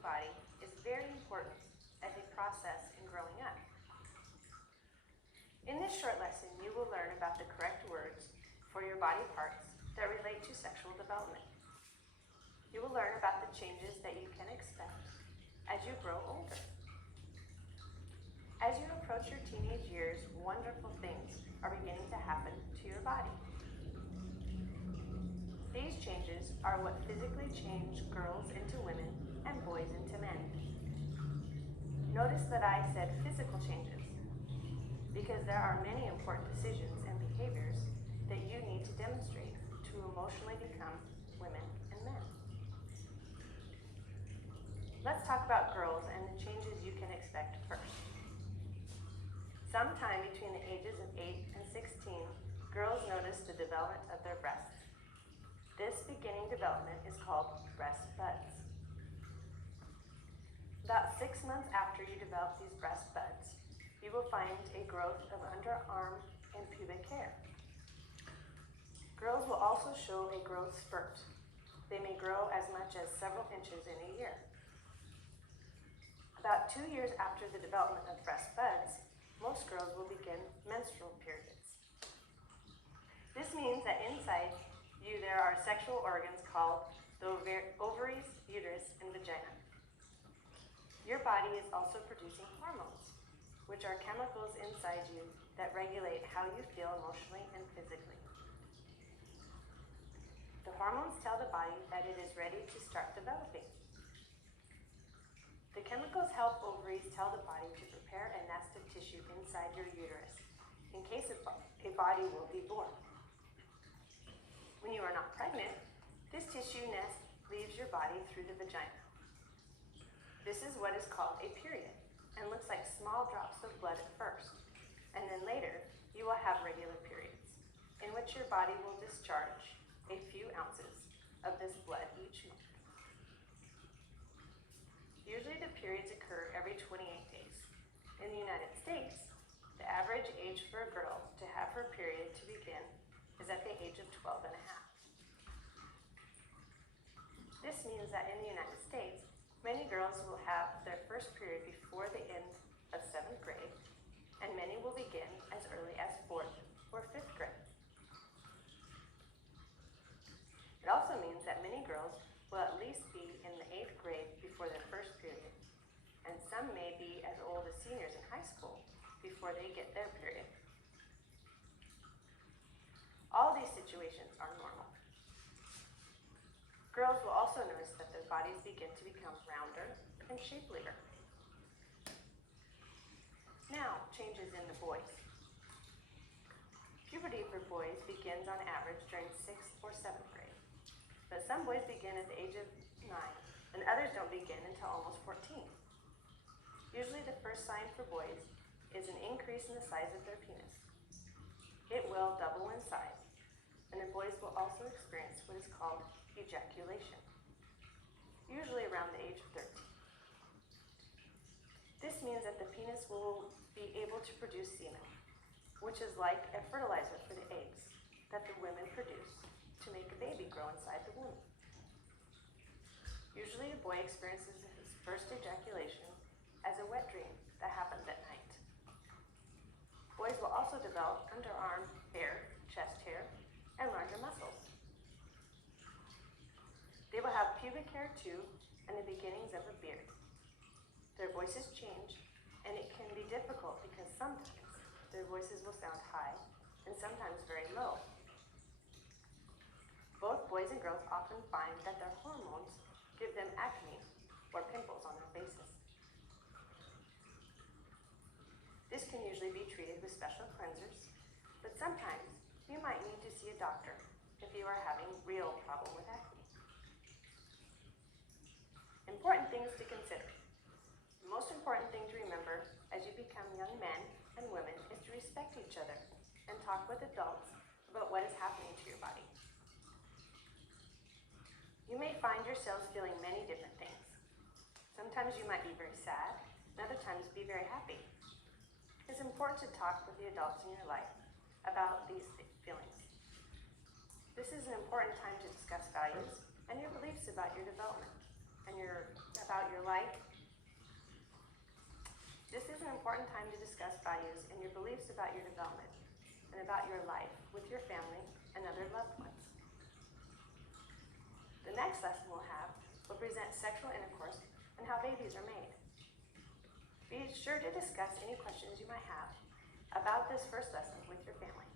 body is very important as a process in growing up. In this short lesson, you will learn about the correct words for your body parts that relate to sexual development. You will learn about the changes that you can expect as you grow older. As you approach your teenage years, wonderful things are beginning to happen to your body. These changes are what physically change girls into women and boys into men. Notice that I said physical changes because there are many important decisions and behaviors that you need to demonstrate to emotionally become women and men. Let's talk about girls and the changes you can expect first. Sometime between the ages of 8 and 16, girls notice the development of their breasts. This beginning development is called breast buds. About 6 months after you develop these breast buds, you will find a growth of underarm and pubic hair. Girls will also show a growth spurt. They may grow as much as several inches in a year. About 2 years after the development of breast buds, most girls will begin menstrual periods. This means that inside you there are sexual organs called the ovaries, uterus, and vagina. Your body is also producing hormones, which are chemicals inside you that regulate how you feel emotionally and physically. The hormones tell the body that it is ready to start developing. The chemicals help ovaries tell the body to prepare a nest of tissue inside your uterus in case a body will be born. When you are not pregnant, this tissue nest leaves your body through the vagina. This is what is called a period and looks like small drops of blood at first, and then later you will have regular periods in which your body will discharge a few ounces of this blood each month. Usually the periods occur every 28 days. In the United States, the average age for a girl to have her period to begin is at the age of 12 and a half. This means that in the United States, many girls will have their first period before the end of 7th grade, and many will begin as early as 4th or 5th grade. It also means that many girls will at least be in the 8th grade before their first period, and some may be as old as seniors in high school before they get their period. All these situations are normal. Girls will also notice that their bodies begin to become rounder and shapelier. Now, changes in the boys. Puberty for boys begins on average during 6th or 7th grade. But some boys begin at the age of 9, and others don't begin until almost 14. Usually the first sign for boys is an increase in the size of their penis. It will double in size, and the boys will also experience what is called ejaculation, usually around the age of 13. This means that the penis will be able to produce semen, which is like a fertilizer for the eggs that the women produce to make a baby grow inside the womb. Usually a boy experiences his first ejaculation as a wet dream that happens at night. Boys will also develop underarm hair, chest hair, and larger muscles. They will have pubic hair too, and the beginnings of a beard. Their voices change, and it can be difficult because sometimes their voices will sound high and sometimes very low. Both boys and girls often find that their hormones give them acne or pimples on their faces. This can usually be treated with special cleansers, but sometimes you might need to see a doctor if you are having real problem with acne. Important things to consider. The most important thing to remember as you become young men and women is to respect each other and talk with adults about what is happening to your body. You may find yourselves feeling many different things. Sometimes you might be very sad, and other times be very happy. It's important to talk with the adults in your life about these feelings. This is an important time to discuss values and your beliefs about your development and your about your life. This is an important time to discuss values and your beliefs about your development and about your life with your family and other loved ones. The next lesson we'll have will present sexual intercourse and how babies are made. Be sure to discuss any questions you might have about this first lesson with your family.